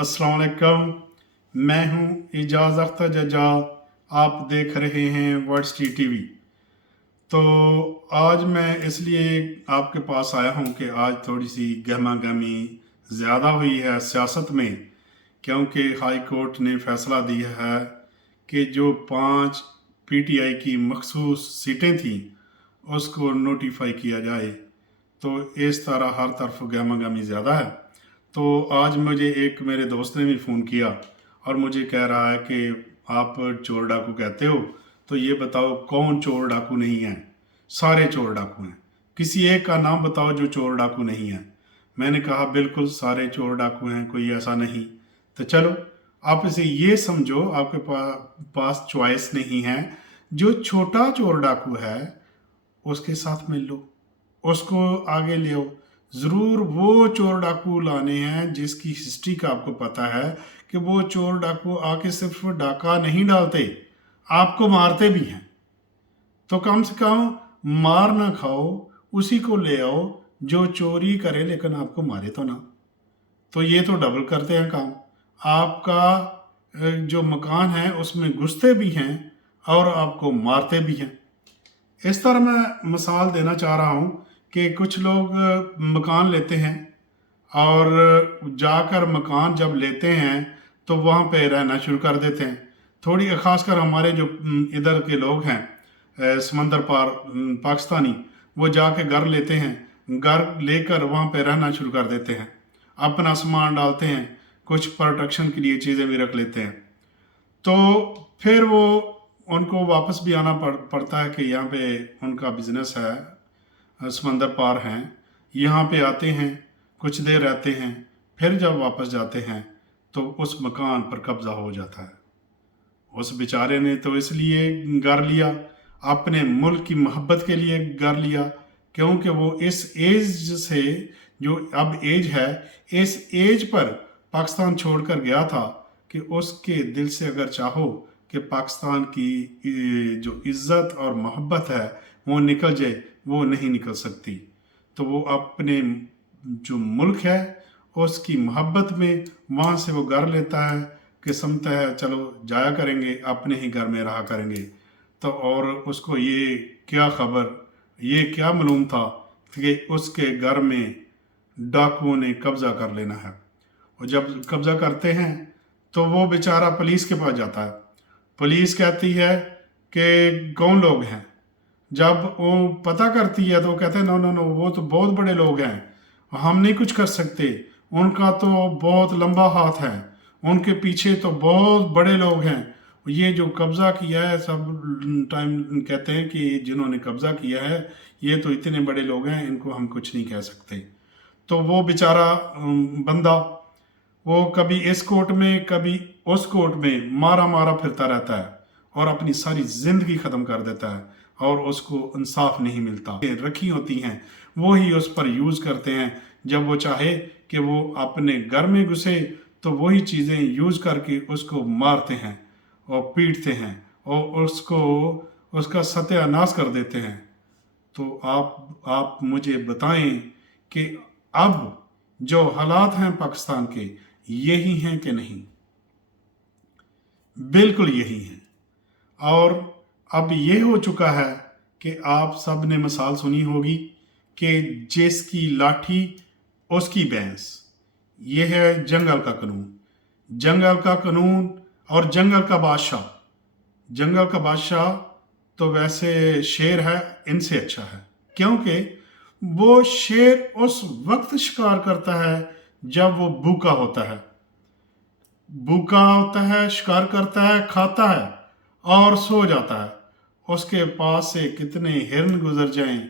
अस्सलाम वालेकुम। मैं हूं इजाज़ अख्तर जजा। आप देख रहे हैं वर्ड्स टीवी। तो आज मैं इसलिए आपके पास आया हूं कि आज थोड़ी सी गहमा गहमी ज़्यादा हुई है सियासत में, क्योंकि हाई कोर्ट ने फैसला दिया है कि जो 5 पीटीआई की मखसूस सीटें थीं उसको नोटिफाई किया जाए। तो इस तरह हर तरफ गहमा गहमी ज़्यादा है। तो आज मुझे एक मेरे दोस्त ने भी फ़ोन किया और मुझे कह रहा है कि आप चोर डाकू कहते हो, तो ये बताओ कौन चोर डाकू नहीं है। सारे चोर डाकू हैं, किसी एक का नाम बताओ जो चोर डाकू नहीं है। मैंने कहा बिल्कुल सारे चोर डाकू हैं, कोई ऐसा नहीं। तो चलो आप इसे ये समझो, आपके पास चॉइस नहीं है। जो छोटा चोर डाकू है उसके साथ मिल लो, उसको आगे ले आओ। ज़रूर वो चोर डाकू लाने हैं जिसकी हिस्ट्री का आपको पता है कि वो चोर डाकू आके सिर्फ डाका नहीं डालते, आपको मारते भी हैं। तो कम से कम मार ना खाओ, उसी को ले आओ जो चोरी करे लेकिन आपको मारे तो ना। तो ये तो डबल करते हैं काम। आपका जो मकान है उसमें घुसते भी हैं और आपको मारते भी हैं। इस तरह मैं मिसाल देना चाह रहा हूँ कि कुछ लोग मकान लेते हैं और जाकर मकान जब लेते हैं तो वहाँ पे रहना शुरू कर देते हैं। थोड़ी ख़ासकर हमारे जो इधर के लोग हैं समंदर पार पाकिस्तानी, वो जाके घर लेते हैं, घर लेकर वहाँ पे रहना शुरू कर देते हैं, अपना सामान डालते हैं, कुछ प्रोटेक्शन के लिए चीज़ें भी रख लेते हैं। तो फिर वो उनको वापस भी आना पड़ता है कि यहाँ पे उनका बिजनेस है, समंदर पार हैं, यहाँ पे आते हैं, कुछ देर रहते हैं, फिर जब वापस जाते हैं तो उस मकान पर कब्ज़ा हो जाता है। उस बेचारे ने तो इसलिए घर लिया, अपने मुल्क की मोहब्बत के लिए घर लिया, क्योंकि वो इस एज से, जो अब एज है, इस एज पर पाकिस्तान छोड़कर गया था कि उसके दिल से अगर चाहो कि पाकिस्तान की जो इज़्ज़त और मोहब्बत है वो निकल जाए, वो नहीं निकल सकती। तो वो अपने जो मुल्क है उसकी मोहब्बत में वहाँ से वो घर लेता है कि समझता है चलो जाया करेंगे, अपने ही घर में रहा करेंगे। तो और उसको ये क्या खबर, ये क्या मालूम था कि उसके घर में डाकुओं ने कब्ज़ा कर लेना है। और जब कब्ज़ा करते हैं तो वो बेचारा पुलिस के पास जाता है। पुलिस कहती है कि कौन लोग हैं। जब वो पता करती है तो वो कहते हैं नो नो नो, वो तो बहुत बड़े लोग हैं, हम नहीं कुछ कर सकते, उनका तो बहुत लंबा हाथ है, उनके पीछे तो बहुत बड़े लोग हैं। ये जो कब्ज़ा किया है, सब टाइम कहते हैं कि जिन्होंने कब्ज़ा किया है ये तो इतने बड़े लोग हैं, इनको हम कुछ नहीं कह सकते। तो वो बेचारा बंदा वो कभी इस कोर्ट में कभी उस कोर्ट में मारा मारा फिरता रहता है और अपनी सारी ज़िंदगी ख़त्म कर देता है और उसको इंसाफ नहीं मिलता। रखी होती हैं वो ही उस पर यूज़ करते हैं। जब वो चाहे कि वो अपने घर में घुसे तो वही चीज़ें यूज़ करके उसको मारते हैं और पीटते हैं और उसको उसका सत्यानाश कर देते हैं। तो आप मुझे बताएं कि अब जो हालात हैं पाकिस्तान के, यही हैं कि नहीं? बिल्कुल यही हैं। और अब ये हो चुका है कि आप सब ने मिसाल सुनी होगी कि जिसकी लाठी उसकी भैंस। ये है जंगल का कानून। जंगल का कानून और जंगल का बादशाह। जंगल का बादशाह तो वैसे शेर है, इनसे अच्छा है, क्योंकि वो शेर उस वक्त शिकार करता है जब वो भूखा होता है। भूखा होता है, शिकार करता है, खाता है और सो जाता है। उसके पास से कितने हिरन गुजर जाएं,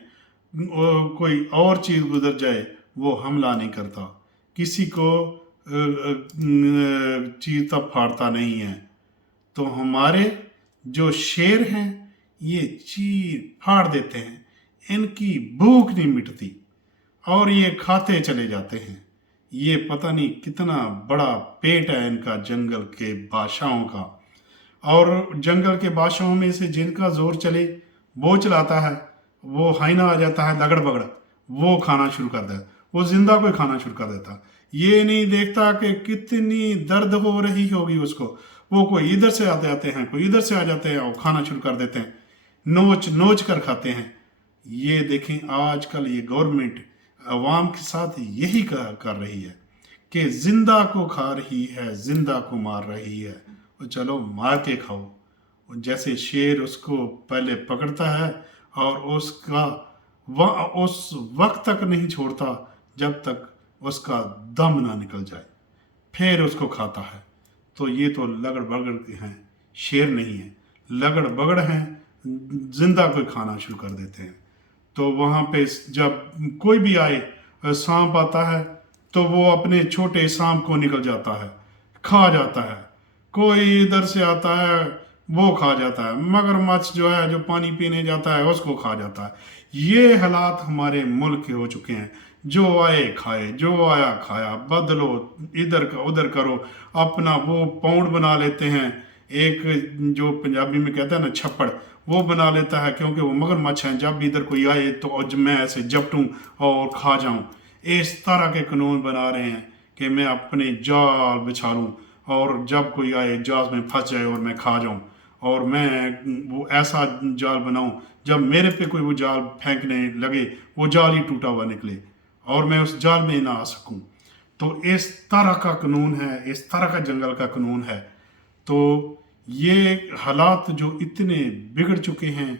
कोई और चीज़ गुजर जाए, वो हमला नहीं करता, किसी को चीज़ तब फाड़ता नहीं है। तो हमारे जो शेर हैं ये चीर फाड़ देते हैं, इनकी भूख नहीं मिटती और ये खाते चले जाते हैं। ये पता नहीं कितना बड़ा पेट है इनका, जंगल के बादशाहों का। और जंगल के बादशाहों में से जिनका जोर चले वो चलाता है। वो हाइना आ जाता है लगड़ बगड़, वो खाना शुरू कर देता है, वो जिंदा कोई खाना शुरू कर देता है। ये नहीं देखता कि कितनी दर्द हो रही होगी उसको। वो कोई इधर से आते आते हैं, कोई इधर से आ जाते हैं और खाना शुरू कर देते हैं, नोच नोच कर खाते हैं। ये देखें आजकल ये गवर्नमेंट अवाम के साथ यही कर रही है कि जिंदा को खा रही है, जिंदा को मार रही है। और चलो मार के खाओ। जैसे शेर उसको पहले पकड़ता है और उसका उस वक्त तक नहीं छोड़ता जब तक उसका दम ना निकल जाए, फिर उसको खाता है। तो ये तो लगड़ बगड़ के हैं, शेर नहीं है, लगड़ बगड़ हैं, जिंदा को खाना शुरू कर देते हैं। तो वहाँ पे जब कोई भी आए, सांप आता है तो वो अपने छोटे सांप को निकल जाता है, खा जाता है। कोई इधर से आता है, वो खा जाता है। मगरमच्छ जो है, जो पानी पीने जाता है, उसको खा जाता है। ये हालात हमारे मुल्क के हो चुके हैं। जो आए खाए, जो आया खाया, बदलो, इधर का उधर करो, अपना वो पाउंड बना लेते हैं। एक जो पंजाबी में कहता है ना छप्पड़, वो बना लेता है, क्योंकि वो मगरमच्छ हैं। जब भी इधर कोई आए तो मैं ऐसे झपटूं और खा जाऊं। इस तरह के कानून बना रहे हैं कि मैं अपने जाल बिछा लूं और जब कोई आए जाल में फंस जाए और मैं खा जाऊं। और मैं वो ऐसा जाल बनाऊं जब मेरे पे कोई वो जाल फेंकने लगे, वो जाल ही टूटा हुआ निकले और मैं उस जाल में ना आ सकूं। तो इस तरह का कानून है, इस तरह का जंगल का कानून है। तो ये हालात जो इतने बिगड़ चुके हैं,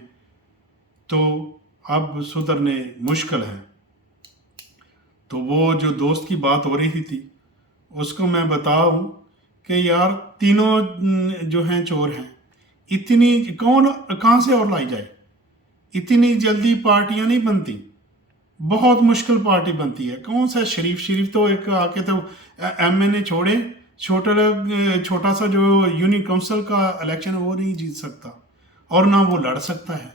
तो अब सुधरने मुश्किल है। तो वो जो दोस्त की बात हो रही थी, उसको मैं बताऊं कि यार तीनों जो हैं चोर हैं। इतनी कौन कहाँ से और लाई जाए? इतनी जल्दी पार्टियां नहीं बनती, बहुत मुश्किल पार्टी बनती है। कौन सा शरीफ तो एक आके तो एमएनए छोड़े, छोटा सा जो यूनिट काउंसिल का इलेक्शन है वो नहीं जीत सकता और ना वो लड़ सकता है।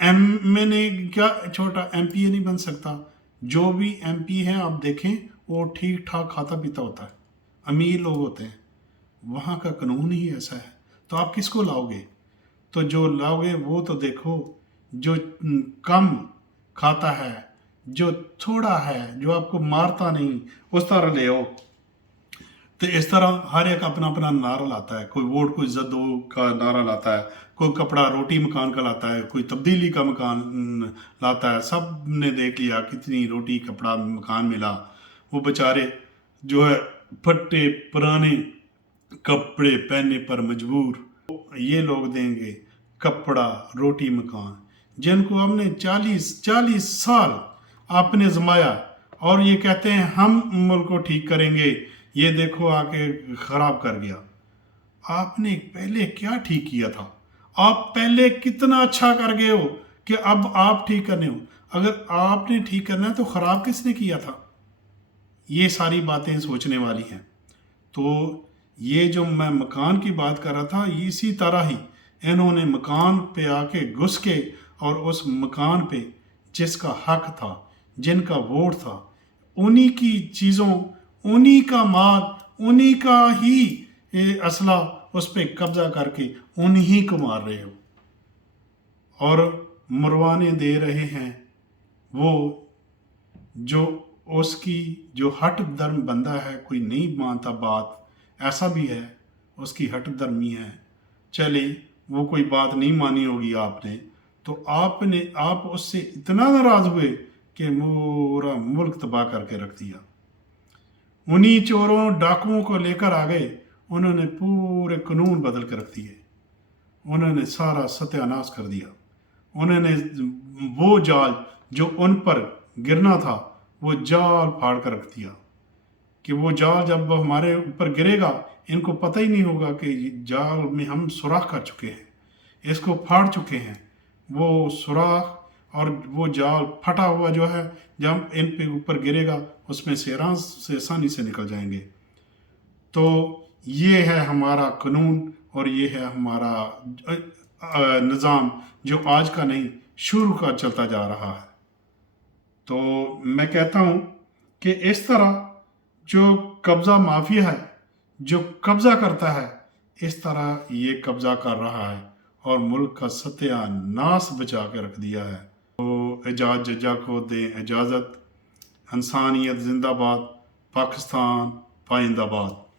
एमएनए क्या छोटा एमपीए नहीं बन सकता। जो भी एमपी है आप देखें, वो ठीक ठाक खाता पीता होता है, अमीर लोग होते हैं। वहाँ का कानून ही ऐसा है। तो आप किसको लाओगे? तो जो लाओगे वो तो देखो, जो कम खाता है, जो थोड़ा है, जो आपको मारता नहीं, उस तरह ले आओ। तो इस तरह हर एक अपना अपना नारा लाता है। कोई वोट को इज्जत दो का नारा लाता है, कोई कपड़ा रोटी मकान का लाता है, कोई तब्दीली का मकान लाता है। सब ने देख लिया कितनी रोटी कपड़ा मकान मिला। वो बेचारे जो है फटे पुराने कपड़े पहनने पर मजबूर, ये लोग देंगे कपड़ा रोटी मकान, जिनको हमने 40 साल आपने जमाया, और ये कहते हैं हम मुल्क को ठीक करेंगे। ये देखो आके खराब कर गया। आपने पहले क्या ठीक किया था? आप पहले कितना अच्छा कर गए हो कि अब आप ठीक करने हो। अगर आपने ठीक करना है तो खराब किसने किया था? ये सारी बातें सोचने वाली हैं। तो ये जो मैं मकान की बात कर रहा था, इसी तरह ही इन्होंने मकान पे आके घुस के और उस मकान पे जिसका हक था, जिनका वोट था, उन्हीं की चीज़ों, उन्हीं का माल, उन्हीं का ही असला उस पर कब्जा करके उन्हीं को मार रहे हो और मरवाने दे रहे हैं। वो जो उसकी जो हट धर्म बंदा है, कोई नहीं मानता बात, ऐसा भी है, उसकी हट धर्मी है। चले वो कोई बात नहीं मानी होगी आपने, तो आप उससे इतना नाराज हुए कि पूरा मुल्क तबाह करके रख दिया। उन्हीं चोरों डाकुओं को लेकर आ गए, उन्होंने पूरे कानून बदल कर रख दिए, उन्होंने सारा सत्यानाश कर दिया। उन्होंने वो जाल जो उन पर गिरना था, वो जाल फाड़ कर रख दिया कि वो जाल जब हमारे ऊपर गिरेगा, इनको पता ही नहीं होगा कि जाल में हम सुराख कर चुके हैं, इसको फाड़ चुके हैं। वो सुराख और वो जाल फटा हुआ जो है, जब इन पे ऊपर गिरेगा, उसमें से आसानी से निकल जाएंगे। तो ये है हमारा कानून और ये है हमारा निज़ाम, जो आज का नहीं शुरू का चलता जा रहा है। तो मैं कहता हूँ कि इस तरह जो कब्ज़ा माफिया है, जो कब्ज़ा करता है, इस तरह ये कब्ज़ा कर रहा है और मुल्क का सत्यानाश बचा के रख दिया है। तो एजाज जजा को दें इजाज़त। इंसानियत जिंदाबाद। پاکستان پائندہ باد.